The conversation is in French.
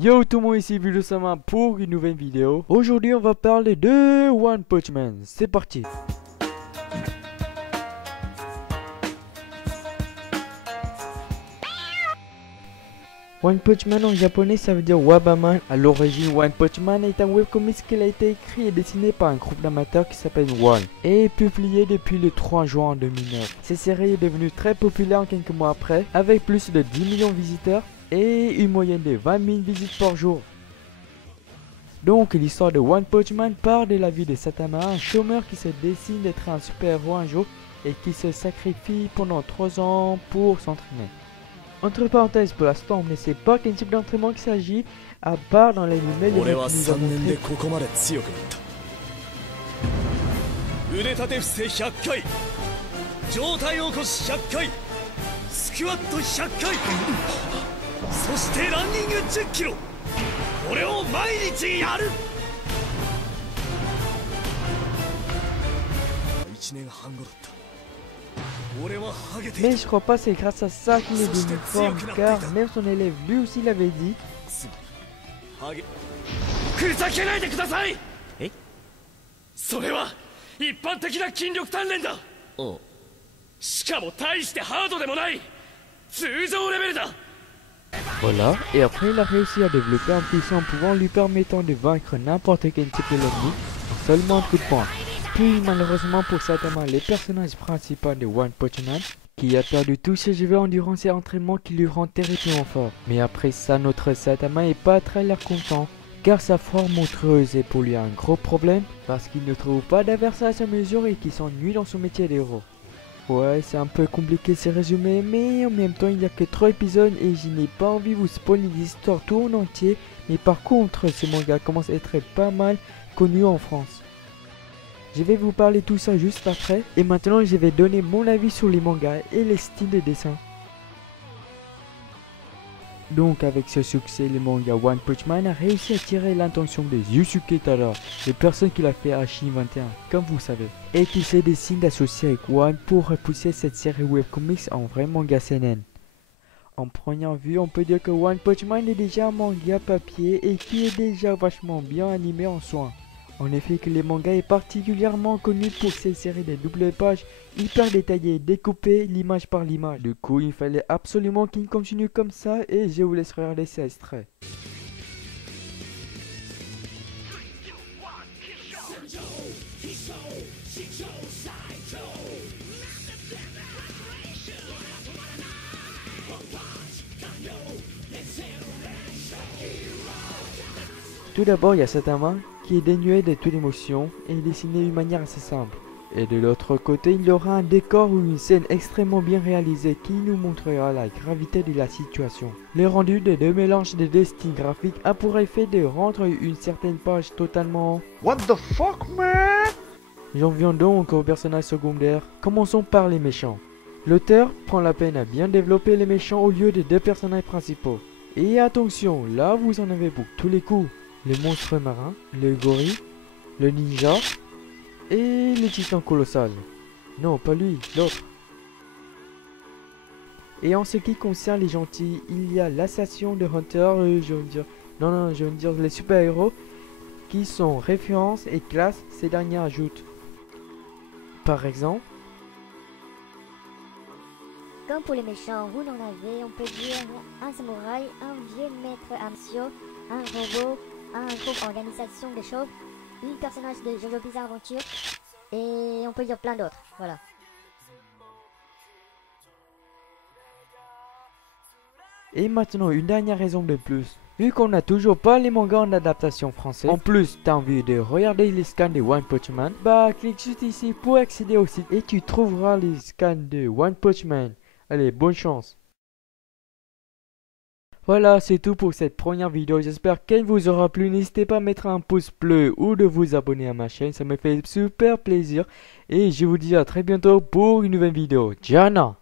Yo tout le monde, ici Vidosama pour une nouvelle vidéo. Aujourd'hui on va parler de One Punch Man. C'est parti. One Punch Man en japonais ça veut dire Wabaman. À l'origine, One Punch Man est un webcomic qui a été écrit et dessiné par un groupe d'amateurs qui s'appelle One et publié depuis le 3 juin 2009. Cette série est devenue très populaire quelques mois après avec plus de 10 millions de visiteurs et une moyenne de 20 000 visites par jour. Donc l'histoire de One Punch Man part de la vie de Saitama, un chômeur qui se décide d'être un super-héros un jour et qui se sacrifie pendant 3 ans pour s'entraîner. Entre parenthèses, pour l'instant, on ne sait pas quel type d'entraînement il s'agit, à part dans l'anime les mecs qui nous ont montré. 腕立て伏せ100回上体起こし100回スクワット100回そしてランニング10キロこれを毎日やる1年半後だった Mais je crois pas c'est grâce à ça qu'il est devenu fort, car même son élève lui aussi l'avait dit. ふざけないでください。え？それは一般的な筋力鍛錬だ。しかも大してハードでもない通常レベルだ。 Voilà, et après il a réussi à développer un puissant pouvoir lui permettant de vaincre n'importe quel type d'ennemi en seulement un coup de poing. Puis malheureusement pour Saitama, les personnages principaux de One Punch Man, qui a perdu tous ses cheveux endurant ses entraînements qui lui rend terriblement fort. Mais après ça, notre Saitama est pas très l'air content, car sa forme montreuse est pour lui un gros problème, parce qu'il ne trouve pas d'adversaire à sa mesure et qu'il s'ennuie dans son métier d'héros. Ouais, c'est un peu compliqué ces résumés, mais en même temps il n'y a que 3 épisodes et je n'ai pas envie de vous spoiler l'histoire tout en entier, mais par contre ce manga commence à être pas mal connu en France. Je vais vous parler tout ça juste après, et maintenant je vais donner mon avis sur les mangas et les styles de dessin. Donc avec ce succès, le manga One Punch Man a réussi à attirer l'attention de Yusuke Tada, le personne qui l'a fait Hachi 21, comme vous savez, et qui se décide d'associer avec One pour repousser cette série webcomics en vrai manga seinen. En première vue, on peut dire que One Punch Man est déjà un manga papier et qui est déjà vachement bien animé en soi. En effet que le manga est particulièrement connu pour ses séries de double pages hyper détaillées, découpées l'image par l'image. Du coup, il fallait absolument qu'il continue comme ça et je vous laisse regarder ces extraits. Tout d'abord, il y a Saitama qui est dénué de toute émotion et dessiné d'une manière assez simple. Et de l'autre côté, il y aura un décor ou une scène extrêmement bien réalisée qui nous montrera la gravité de la situation. Le rendu de deux mélanges de deux styles graphiques a pour effet de rendre une certaine page totalement What the fuck man? J'en viens donc aux personnages secondaires. Commençons par les méchants. L'auteur prend la peine à bien développer les méchants au lieu de deux personnages principaux. Et attention, là vous en avez pour tous les coups. Le monstre marin, le gorille, le ninja et le titan colossal. Non, pas lui, l'autre. Et en ce qui concerne les gentils, il y a l'assassin de Hunter, je veux dire les super-héros, qui sont références et classes, ces derniers ajoutent. Par exemple, comme pour les méchants, vous en avez, on peut dire un samouraï, un vieux maître Amsio, un robot, un groupe organisation de chauves, une personnage de Jojo Bizarre Aventure, et on peut dire plein d'autres, voilà. Et maintenant une dernière raison de plus. Vu qu'on n'a toujours pas les mangas en adaptation française, en plus t'as envie de regarder les scans de One Punch Man, bah clique juste ici pour accéder au site et tu trouveras les scans de One Punch Man. Allez, bonne chance. Voilà, c'est tout pour cette première vidéo, j'espère qu'elle vous aura plu. N'hésitez pas à mettre un pouce bleu ou de vous abonner à ma chaîne, ça me fait super plaisir. Et je vous dis à très bientôt pour une nouvelle vidéo. Jana!